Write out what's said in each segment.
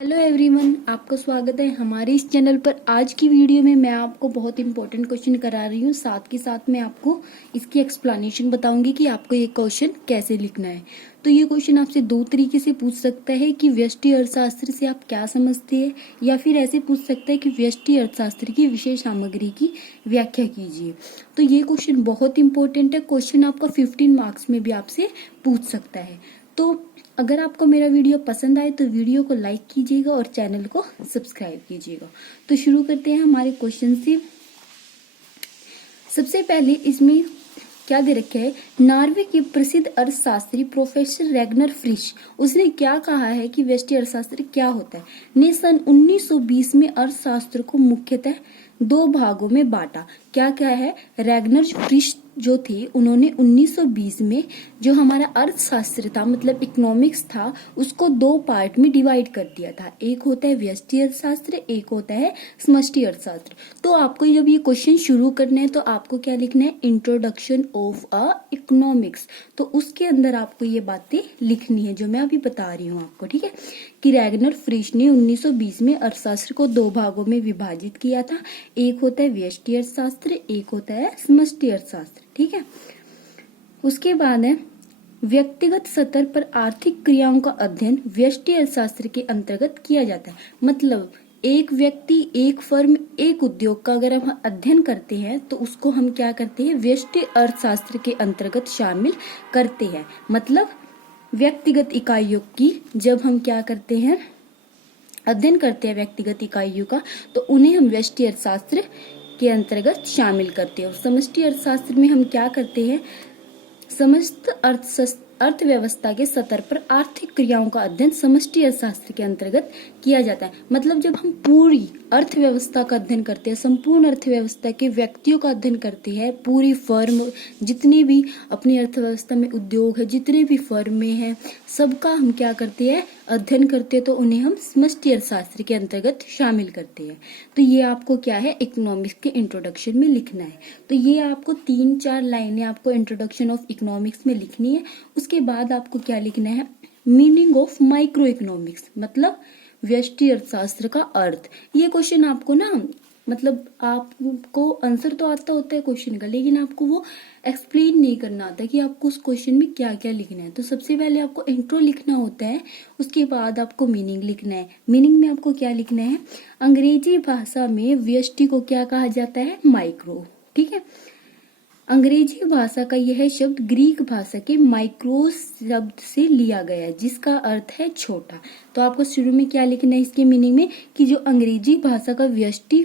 Hello everyone, आपका स्वागत है हमारे इस चैनल पर। आज की वीडियो में मैं आपको बहुत इंपॉर्टेंट क्वेश्चन करा रही हूँ, साथ के साथ मैं आपको इसकी एक्सप्लेनेशन बताऊंगी कि आपको ये क्वेश्चन कैसे लिखना है। तो ये क्वेश्चन आपसे दो तरीके से पूछ सकता है कि व्यष्टि अर्थशास्त्र से आप क्या समझते हैं, या फिर ऐसे पूछ सकता है कि व्यष्टि अर्थशास्त्र की विषय सामग्री की व्याख्या कीजिए। तो ये क्वेश्चन बहुत इंपॉर्टेंट है। क्वेश्चन आपका 15 मार्क्स में भी आपसे पूछ सकता है। तो अगर आपको मेरा वीडियो पसंद आए तो वीडियो को लाइक कीजिएगा और चैनल को सब्सक्राइब कीजिएगा। तो शुरू करते हैं हमारे क्वेश्चन से। सबसे पहले इसमें क्या दे रखा है, नॉर्वे के प्रसिद्ध अर्थशास्त्री प्रोफेसर रैग्नर फ्रिश, उसने क्या कहा है कि व्यष्टि अर्थशास्त्र क्या होता है। ने सन 1920 में अर्थशास्त्र को मुख्यतः दो भागों में बांटा। क्या क्या है, रैग्नर फ्रिश जो थे उन्होंने 1920 में जो हमारा अर्थशास्त्र था, मतलब इकोनॉमिक्स था, उसको दो पार्ट में डिवाइड कर दिया था। एक होता है व्यष्टि अर्थशास्त्र, एक होता है समष्टि अर्थशास्त्र। तो आपको जब ये क्वेश्चन शुरू करने हैं तो आपको क्या लिखना है, इंट्रोडक्शन ऑफ अ इकोनॉमिक्स। तो उसके अंदर आपको ये बातें लिखनी है जो मैं अभी बता रही हूँ आपको, ठीक है। कि रैग्नर फ्रिश ने 1920 में अर्थशास्त्र को दो भागों में विभाजित किया था। एक होता है व्यष्टि अर्थशास्त्र, एक होता है समष्टि अर्थशास्त्र, ठीक है। उसके बाद है व्यक्तिगत स्तर पर आर्थिक क्रियाओं का अध्ययन व्यष्टि अर्थशास्त्र के अंतर्गत किया जाता है। मतलब एक व्यक्ति, एक फर्म, एक उद्योग का अगर हम अध्ययन करते हैं तो उसको हम क्या करते हैं, व्यष्टि अर्थशास्त्र के अंतर्गत शामिल करते हैं। मतलब व्यक्तिगत इकाइयों की जब हम क्या करते हैं, अध्ययन करते हैं व्यक्तिगत इकाइयों का, तो उन्हें हम व्यष्टि अर्थशास्त्र के अंतर्गत शामिल करते हैं। और समष्टि अर्थशास्त्र में हम क्या करते हैं, समस्त अर्थव्यवस्था के स्तर पर आर्थिक क्रियाओं का अध्ययन समष्टि अर्थशास्त्र के अंतर्गत किया जाता है। मतलब जब हम पूरी अर्थव्यवस्था का अध्ययन करते हैं, संपूर्ण अर्थव्यवस्था के व्यक्तियों का अध्ययन करते हैं, पूरी फर्म, जितने भी अपनी अर्थव्यवस्था में उद्योग है, जितने भी फर्में हैं, सबका हम क्या करते हैं, अध्ययन करते हैं, तो उन्हें हम समष्टि अर्थशास्त्र के अंतर्गत शामिल करते हैं। तो ये आपको क्या है, इकोनॉमिक्स के इंट्रोडक्शन में लिखना है। तो ये आपको 3-4 लाइनें आपको इंट्रोडक्शन ऑफ इकोनॉमिक्स में लिखनी है। उसके बाद आपको क्या लिखना है, मीनिंग ऑफ माइक्रो इकोनॉमिक्स, मतलब व्यष्टि अर्थशास्त्र का अर्थ। ये क्वेश्चन आपको ना, मतलब आपको आंसर तो आता होता है क्वेश्चन का, लेकिन आपको वो एक्सप्लेन नहीं करना आता कि आपको उस क्वेश्चन में क्या क्या लिखना है। तो सबसे पहले आपको इंट्रो लिखना होता है, उसके बाद आपको मीनिंग लिखना है। मीनिंग में आपको क्या लिखना है, अंग्रेजी भाषा में व्यष्टि को क्या कहा जाता है, माइक्रो, ठीक है। अंग्रेजी भाषा का यह शब्द ग्रीक भाषा के माइक्रो शब्द से लिया गया है, जिसका अर्थ है छोटा। तो आपको शुरू में क्या लिखना है इसके मीनिंग में, कि जो अंग्रेजी भाषा का व्यष्टि,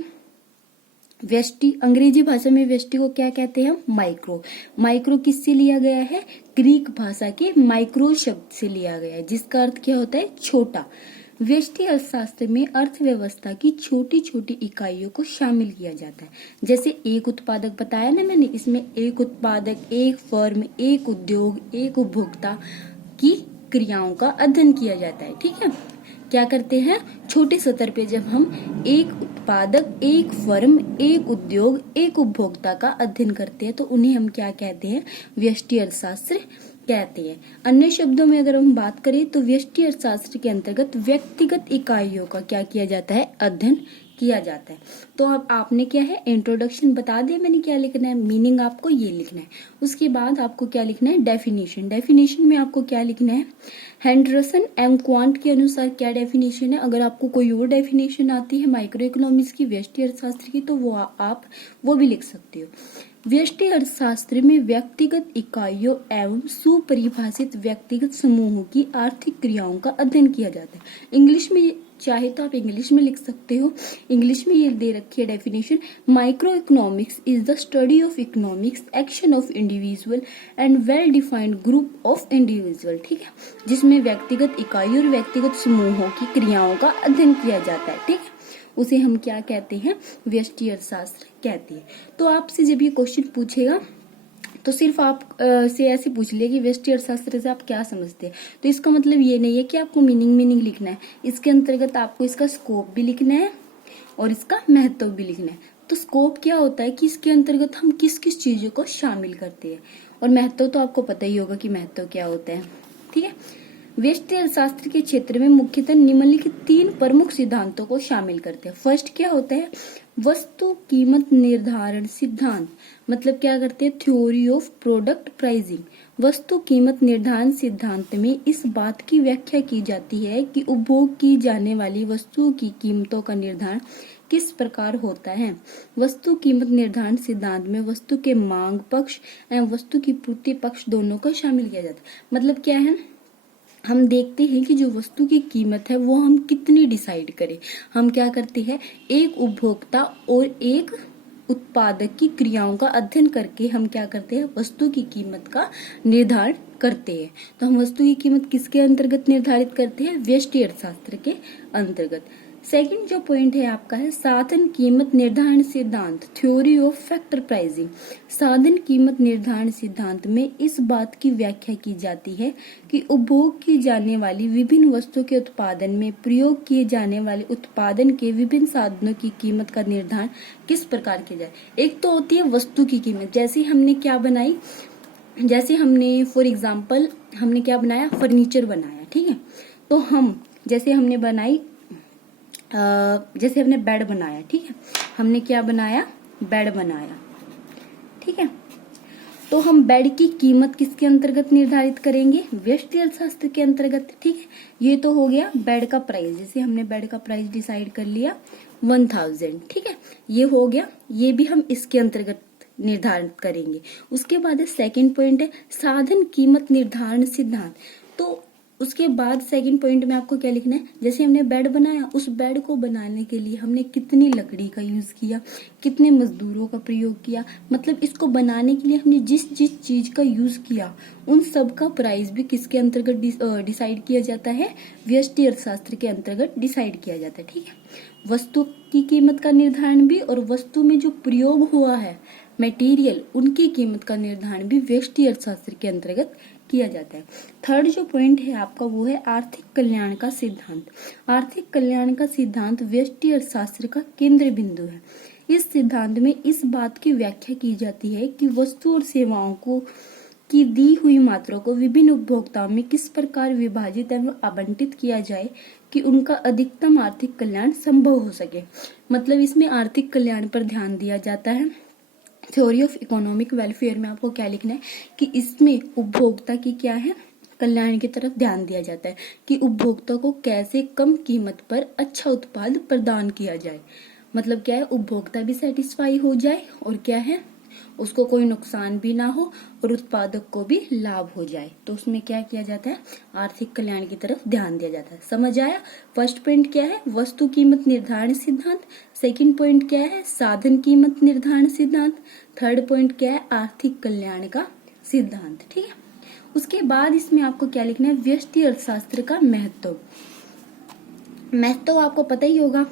अंग्रेजी भाषा में व्यष्टि को क्या कहते हैं, माइक्रो। माइक्रो किससे लिया गया है, ग्रीक भाषा के माइक्रो शब्द से लिया गया है, जिसका अर्थ क्या होता है, छोटा। व्यष्टि अर्थशास्त्र में अर्थव्यवस्था की छोटी छोटी इकाइयों को शामिल किया जाता है। जैसे एक उत्पादक बताया ना मैंने, इसमें एक उत्पादक, एक फर्म, एक उद्योग, एक उपभोक्ता की क्रियाओं का अध्ययन किया जाता है, ठीक है। क्या करते हैं, छोटे स्तर पे जब हम एक उत्पादक, एक फर्म, एक उद्योग, एक उपभोक्ता का अध्ययन करते हैं तो उन्हें हम क्या कहते हैं, व्यष्टि अर्थशास्त्र कहते हैं। अन्य शब्दों में अगर हम बात करें तो व्यष्टि अर्थशास्त्र के अंतर्गत व्यक्तिगत इकाइयों का क्या किया जाता है, अध्ययन किया जाता है। तो अब आपने क्या है, इंट्रोडक्शन बता दिया मैंने क्या लिखना है, मीनिंग आपको ये लिखना है। उसके बाद आपको क्या लिखना है, डेफिनेशन। डेफिनेशन में आपको क्या लिखना है, हेंडरसन एम क्वांट के अनुसार क्या डेफिनेशन है। अगर आपको कोई और डेफिनेशन आती है माइक्रो इकोनॉमिक्स की, व्यष्टि अर्थशास्त्र की, तो वो आप वो भी लिख सकते हो। व्यष्टि अर्थशास्त्र में व्यक्तिगत इकाइयों एवं सुपरिभाषित व्यक्तिगत समूहों की आर्थिक क्रियाओं का अध्ययन किया जाता है। इंग्लिश में चाहे तो आप इंग्लिश में लिख सकते हो। इंग्लिश में ये दे रखी है definition, micro economics is the study of economics action of individual and well defined group of individual, ठीक है, जिसमें व्यक्तिगत इकाइयों और व्यक्तिगत समूहों की क्रियाओं का अध्ययन किया जाता है, ठीक है। उसे हम क्या कहते हैं, व्यष्टि अर्थशास्त्र कहते हैं। तो आपसे जब ये क्वेश्चन पूछेगा तो सिर्फ आप से ऐसे पूछ लिया कि व्यष्टि अर्थशास्त्र से आप क्या समझते हैं, तो इसका मतलब ये नहीं है कि आपको मीनिंग लिखना है। इसके अंतर्गत आपको इसका स्कोप भी लिखना है और इसका महत्व भी लिखना है। तो स्कोप क्या होता है कि इसके अंतर्गत हम किस किस चीजों को शामिल करते हैं, और महत्व तो आपको पता ही होगा कि महत्व क्या होता है, ठीक है। व्यष्टि अर्थशास्त्र के क्षेत्र में मुख्यतः निम्नलिखित 3 प्रमुख सिद्धांतों को शामिल करते हैं। फर्स्ट क्या होता है? वस्तु कीमत निर्धारण सिद्धांत। मतलब क्या करते हैं? Theory of product pricing. वस्तु कीमत निर्धारण सिद्धांत में इस बात की व्याख्या की जाती है कि उपभोग की जाने वाली वस्तुओं की कीमतों का निर्धारण किस प्रकार होता है। वस्तु कीमत निर्धारण सिद्धांत में वस्तु के मांग पक्ष एवं वस्तु की पूर्ति पक्ष दोनों को शामिल किया जाता है। मतलब क्या है? हम देखते हैं कि जो वस्तु की कीमत है वो हम कितनी डिसाइड करें। हम क्या करते हैं? एक उपभोक्ता और एक उत्पादक की क्रियाओं का अध्ययन करके हम क्या करते हैं? वस्तु की कीमत का निर्धारण करते हैं। तो हम वस्तु की कीमत किसके अंतर्गत निर्धारित करते हैं? व्यष्टि अर्थशास्त्र के अंतर्गत। सेकंड जो पॉइंट है आपका है साधन कीमत निर्धारण सिद्धांत, थ्योरी ऑफ फैक्टर प्राइसिंग। साधन कीमत निर्धारण सिद्धांत में इस बात की व्याख्या की जाती है कि उपभोग की जाने वाली विभिन्न वस्तुओं के उत्पादन में प्रयोग किए जाने वाले उत्पादन के विभिन्न साधनों की कीमत का निर्धारण किस प्रकार किया जाए। एक तो होती है वस्तु की कीमत, जैसे हमने क्या बनाई, जैसे हमने फॉर एग्जाम्पल हमने क्या बनाया? फर्नीचर बनाया, ठीक है। तो हम जैसे हमने बनाई जैसे हमने बेड बनाया, ठीक है। हमने क्या बनाया? बेड बनाया, ठीक है। तो हम बेड की कीमत किसके अंतर्गत निर्धारित करेंगे? व्यष्टि अर्थशास्त्र के अंतर्गत, ठीक है। ये तो हो गया बेड का प्राइस। जैसे हमने बेड का प्राइस डिसाइड कर लिया 1000, ठीक है। ये हो गया, ये भी हम इसके अंतर्गत निर्धारित करेंगे। उसके बाद सेकंड पॉइंट है साधन कीमत निर्धारण सिद्धांत। तो उसके बाद सेकंड पॉइंट में आपको क्या लिखना है? जैसे हमने बेड बनाया, उस बेड को बनाने के लिए हमने कितनी लकड़ी का यूज किया, कितने मजदूरों का प्रयोग किया, मतलब इसको बनाने के लिए हमने जिस जिस चीज का यूज किया उन सब का प्राइस भी किसके अंतर्गत डिसाइड किया जाता है? व्यष्टि अर्थशास्त्र के अंतर्गत डिसाइड किया जाता है, ठीक है। वस्तु की कीमत का निर्धारण भी और वस्तु में जो प्रयोग हुआ है मटेरियल, उनकी कीमत का निर्धारण भी व्यष्टि अर्थशास्त्र के अंतर्गत किया जाता है। थर्ड जो पॉइंट है आपका वो है आर्थिक कल्याण का सिद्धांत। आर्थिक कल्याण का सिद्धांत व्यष्टि अर्थशास्त्र का केंद्र बिंदु है। इस सिद्धांत में इस बात की व्याख्या की जाती है कि वस्तु और सेवाओं को की दी हुई मात्रा को विभिन्न उपभोक्ताओं में किस प्रकार विभाजित एवं आवंटित किया जाए कि उनका अधिकतम आर्थिक कल्याण संभव हो सके। मतलब इसमें आर्थिक कल्याण पर ध्यान दिया जाता है। थ्योरी ऑफ इकोनॉमिक वेलफेयर में आपको क्या लिखना है कि इसमें उपभोक्ता की क्या है? कल्याण की तरफ ध्यान दिया जाता है कि उपभोक्ता को कैसे कम कीमत पर अच्छा उत्पाद प्रदान किया जाए। मतलब क्या है? उपभोक्ता भी सेटिस्फाई हो जाए और क्या है, उसको कोई नुकसान भी ना हो और उत्पादक को भी लाभ हो जाए। तो उसमें क्या किया जाता है? आर्थिक कल्याण की तरफ ध्यान दिया जाता है। समझ आया? फर्स्ट पॉइंट क्या है? वस्तु कीमत निर्धारण सिद्धांत। सेकंड पॉइंट क्या है? साधन कीमत निर्धारण सिद्धांत। थर्ड पॉइंट क्या है? आर्थिक कल्याण का सिद्धांत, ठीक है। उसके बाद इसमें आपको क्या लिखना है? व्यष्टि अर्थशास्त्र का महत्व। महत्व आपको पता ही होगा,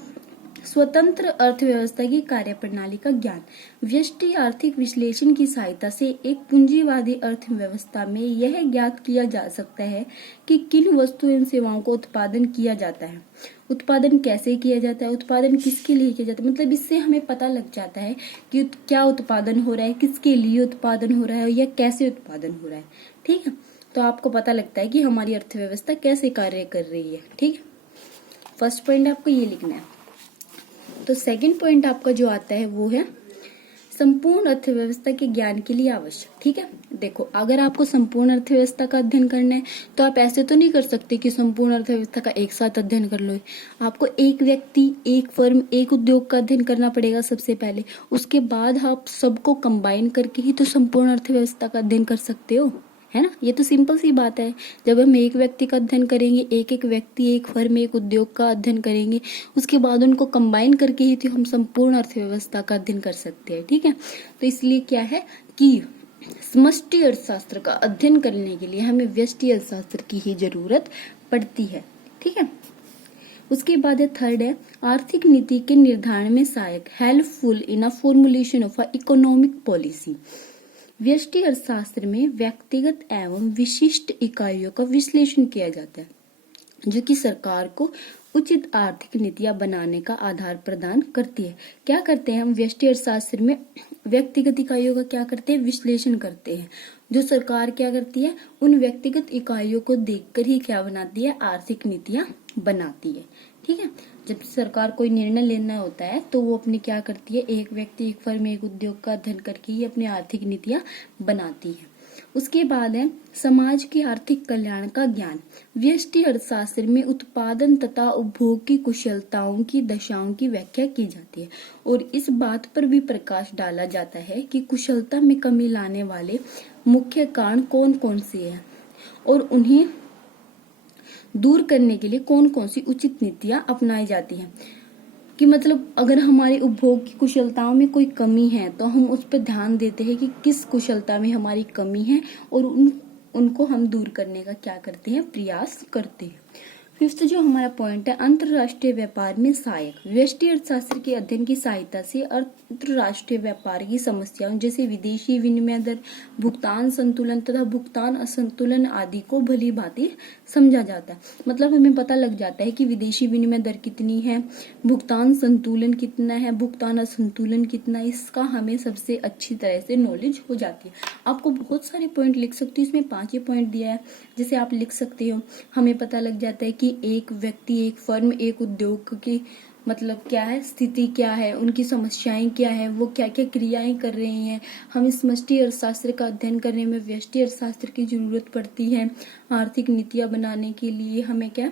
स्वतंत्र अर्थव्यवस्था की कार्यप्रणाली का ज्ञान। व्यष्टि आर्थिक विश्लेषण की सहायता से एक पूंजीवादी अर्थव्यवस्था में यह ज्ञात किया जा सकता है कि किन वस्तुओं एवं सेवाओं को उत्पादन किया जाता है, उत्पादन कैसे किया जाता है, उत्पादन किसके लिए किया जाता है। मतलब इससे हमें पता लग जाता है कि क्या उत्पादन हो रहा है, किसके लिए उत्पादन हो रहा है या कैसे उत्पादन हो रहा है, ठीक है। तो आपको पता लगता है कि हमारी अर्थव्यवस्था कैसे कार्य कर रही है, ठीक है। फर्स्ट पॉइंट आपको ये लिखना है। तो सेकंड पॉइंट आपका जो आता है वो है संपूर्ण अर्थव्यवस्था के ज्ञान के लिए आवश्यक, ठीक है। देखो, अगर आपको संपूर्ण अर्थव्यवस्था का अध्ययन करना है तो आप ऐसे तो नहीं कर सकते कि संपूर्ण अर्थव्यवस्था का एक साथ अध्ययन कर लो। आपको एक व्यक्ति, एक फर्म, एक उद्योग का अध्ययन करना पड़ेगा सबसे पहले। उसके बाद आप सबको कंबाइन करके ही तो संपूर्ण अर्थव्यवस्था का अध्ययन कर सकते हो, है ना। ये तो सिंपल सी बात है। जब हम एक व्यक्ति का अध्ययन करेंगे, एक एक व्यक्ति, एक फर्म, एक उद्योग का अध्ययन करेंगे, उसके बाद उनको कंबाइन करके ही तो हम संपूर्ण अर्थव्यवस्था का अध्ययन कर सकते हैं, ठीक है। तो इसलिए क्या है कि समष्टि अर्थशास्त्र का अध्ययन करने के लिए हमें व्यष्टि अर्थशास्त्र की ही जरूरत पड़ती है, ठीक है। उसके बाद थर्ड है आर्थिक नीति के निर्धारण में सहायक, helpful in a formulation of a economic policy. व्यष्टि अर्थशास्त्र में व्यक्तिगत एवं विशिष्ट इकाइयों का विश्लेषण किया जाता है। जो कि सरकार को उचित आर्थिक नीतियां बनाने का आधार प्रदान करती है। क्या करते हैं हम व्यष्टि अर्थशास्त्र में? व्यक्तिगत इकाइयों का क्या करते हैं? विश्लेषण करते हैं। जो सरकार क्या करती है, उन व्यक्तिगत इकाइयों को देखकर ही क्या बनाती है? आर्थिक नीतियां बनाती है। ठीक है, जब सरकार कोई निर्णय लेना होता है तो वो अपनी क्या करती है? एक व्यक्ति, एक फर्म, एक उद्योग का अध्ययन करके ही अपनी आर्थिक नीतियां बनाती है। उसके बाद है समाज की आर्थिक कल्याण का ज्ञान। व्यष्टि अर्थशास्त्र में उत्पादन तथा उपभोग की कुशलताओं की दशाओं की व्याख्या की जाती है और इस बात पर भी प्रकाश डाला जाता है कि कुशलता में कमी लाने वाले मुख्य कारण कौन कौन से हैं और उन्हें दूर करने के लिए कौन कौन सी उचित नीतियां अपनाई जाती हैं। कि मतलब अगर हमारी उपभोग की कुशलताओं में कोई कमी है तो हम उस पर ध्यान देते हैं कि किस कुशलता में हमारी कमी है और उनको हम दूर करने का क्या करते हैं? प्रयास करते हैं। फिफ्थ जो हमारा पॉइंट है, अंतरराष्ट्रीय व्यापार में सहायक। व्यष्टि अर्थशास्त्र के अध्ययन की सहायता से अंतरराष्ट्रीय व्यापार की समस्याओं जैसे विदेशी विनिमय दर, भुगतान संतुलन तथा भुगतान असंतुलन आदि को भली भांति समझा जाता है। मतलब हमें पता लग जाता है कि विदेशी विनिमय दर कितनी है, भुगतान संतुलन कितना है, भुगतान असंतुलन कितना है, इसका हमें सबसे अच्छी तरह से नॉलेज हो जाती है। आपको बहुत सारे पॉइंट लिख सकती हूँ, इसमें 5 ही पॉइंट दिया है। जैसे आप लिख सकते हो, हमें पता लग जाता है कि एक व्यक्ति, एक फर्म, एक उद्योग की मतलब क्या है, स्थिति क्या है, उनकी समस्याएं क्या है, वो क्या क्या क्रियाएं कर रहे हैं। हम इस समष्टि अर्थशास्त्र का अध्ययन करने में व्यष्टि अर्थशास्त्र की जरूरत पड़ती है। आर्थिक नीतियां बनाने के लिए हमें क्या,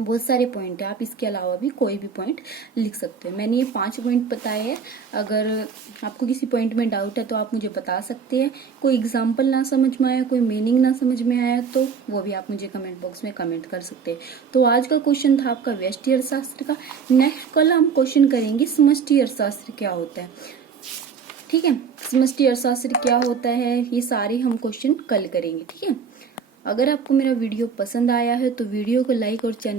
बहुत सारे पॉइंट है। आप इसके अलावा भी कोई भी पॉइंट लिख सकते हैं। मैंने ये 5 पॉइंट बताए हैं। अगर आपको किसी पॉइंट में डाउट है तो आप मुझे बता सकते हैं। कोई एग्जाम्पल ना समझ में आया, कोई मीनिंग ना समझ में आया तो वो भी आप मुझे कमेंट बॉक्स में कमेंट कर सकते हैं। तो आज का क्वेश्चन था आपका व्यष्टि अर्थशास्त्र का। नेक्स्ट कल हम क्वेश्चन करेंगे समष्टि अर्थशास्त्र क्या होता है। ठीक है, समष्टि अर्थशास्त्र क्या होता है, ये सारे हम क्वेश्चन कल करेंगे। ठीक है, अगर आपको मेरा वीडियो पसंद आया है तो वीडियो को लाइक और चैनल